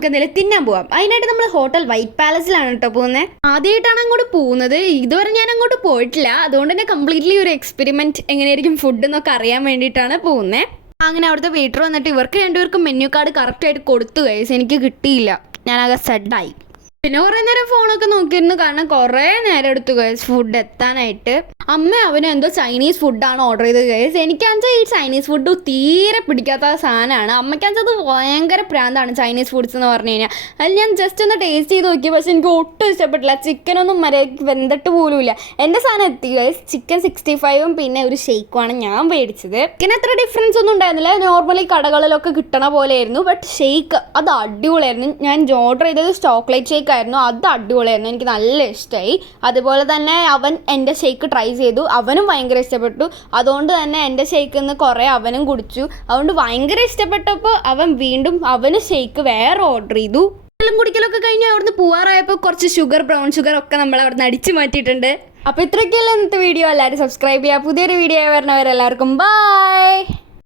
നമുക്ക് എന്തെങ്കിലും തിന്നാൻ പോവാം. അതിനായിട്ട് നമ്മൾ ഹോട്ടൽ വൈറ്റ് പാലസിലാണ് കേട്ടോ പോകുന്നത്. ആദ്യമായിട്ടാണ് അങ്ങോട്ട് പോകുന്നത്. ഇതുവരെ ഞാൻ അങ്ങോട്ട് പോയിട്ടില്ല. അതുകൊണ്ട് തന്നെ കംപ്ലീറ്റ്ലി ഒരു എക്സ്പെരിമെന്റ് എങ്ങനെയായിരിക്കും ഫുഡ് എന്നൊക്കെ അറിയാൻ വേണ്ടിയിട്ടാണ് പോകുന്നത്. അങ്ങനെ അവിടുത്തെ വെയിറ്റർ വന്നിട്ട് ഇവർക്ക് രണ്ടുപേർക്കും മെനു കാർഡ് കറക്റ്റായിട്ട് കൊടുത്തു ഗൈസ്. എനിക്ക് കിട്ടിയില്ല. ഞാനാകെ സെഡായി. പിന്നെ കുറേ നേരം ഫോണൊക്കെ നോക്കിയിരുന്നു. കാരണം കുറേ നേരം എടുത്തു ഗൈസ് ഫുഡ് എത്താനായിട്ട്. അമ്മ അവന് എന്തോ ചൈനീസ് ഫുഡാണ് ഓർഡർ ചെയ്തത് ഗൈസ്. എനിക്കാണെച്ചാൽ ഈ ചൈനീസ് ഫുഡ് തീരെ പിടിക്കാത്ത സാധനമാണ്. അമ്മയ്ക്കാണെച്ചാൽ അത് ഭയങ്കര പ്രാന്താണ് ചൈനീസ് ഫുഡ്സ് എന്ന് പറഞ്ഞു കഴിഞ്ഞാൽ. അതിൽ ഞാൻ ജസ്റ്റ് ഒന്ന് ടേസ്റ്റ് ചെയ്ത് നോക്കി. പക്ഷെ എനിക്ക് ഒട്ടും ഇഷ്ടപ്പെട്ടില്ല. ചിക്കനൊന്നും മര്യാദയ്ക്ക് വെന്തിട്ട് പോലുമില്ല. എൻ്റെ സാധനം എത്തി ഗൈസ്. ചിക്കൻ 65 പിന്നെ ഒരു ഷെയ്ക്കുമാണ് ഞാൻ മേടിച്ചത്. ചിക്കൻ അത്ര ഡിഫറൻസ് ഒന്നും ഉണ്ടായിരുന്നില്ല. നോർമലി കടകളിലൊക്കെ കിട്ടണ പോലെയായിരുന്നു. ബട്ട് ഷെയ്ക്ക് അത് അടിപൊളിയായിരുന്നു. ഞാൻ ഓർഡർ ചെയ്തത് ചോക്ലേറ്റ് ഷേക്ക് ആയിരുന്നു. അത് അടിപൊളിയായിരുന്നു. എനിക്ക് നല്ല ഇഷ്ടമായി. അതുപോലെ തന്നെ അവൻ എൻ്റെ ഷേക്ക് ട്രൈ ചെയ്തു. അവനും ഭയങ്കര ഇഷ്ടപ്പെട്ടു. അതുകൊണ്ട് തന്നെ എൻ്റെ ഷേക്കിൽ നിന്ന് കുറേ അവനും കുടിച്ചു. അതുകൊണ്ട് ഭയങ്കര ഇഷ്ടപ്പെട്ടപ്പോൾ അവൻ വീണ്ടും അവന് ഷേക്ക് വേറെ ഓർഡർ ചെയ്തു. കുടിക്കലൊക്കെ കഴിഞ്ഞ് അവിടുന്ന് പോവാറായപ്പോൾ കുറച്ച് ബ്രൗൺ ഷുഗർ ഒക്കെ നമ്മൾ അവിടുന്ന് അടിച്ചു മാറ്റിയിട്ടുണ്ട്. അപ്പോൾ ഇത്രയൊക്കെയല്ല ഇന്നത്തെ വീഡിയോ. എല്ലാവരും സബ്സ്ക്രൈബ് ചെയ്യുക. പുതിയൊരു വീഡിയോ വരുന്നവരെല്ലാവർക്കും ബൈ.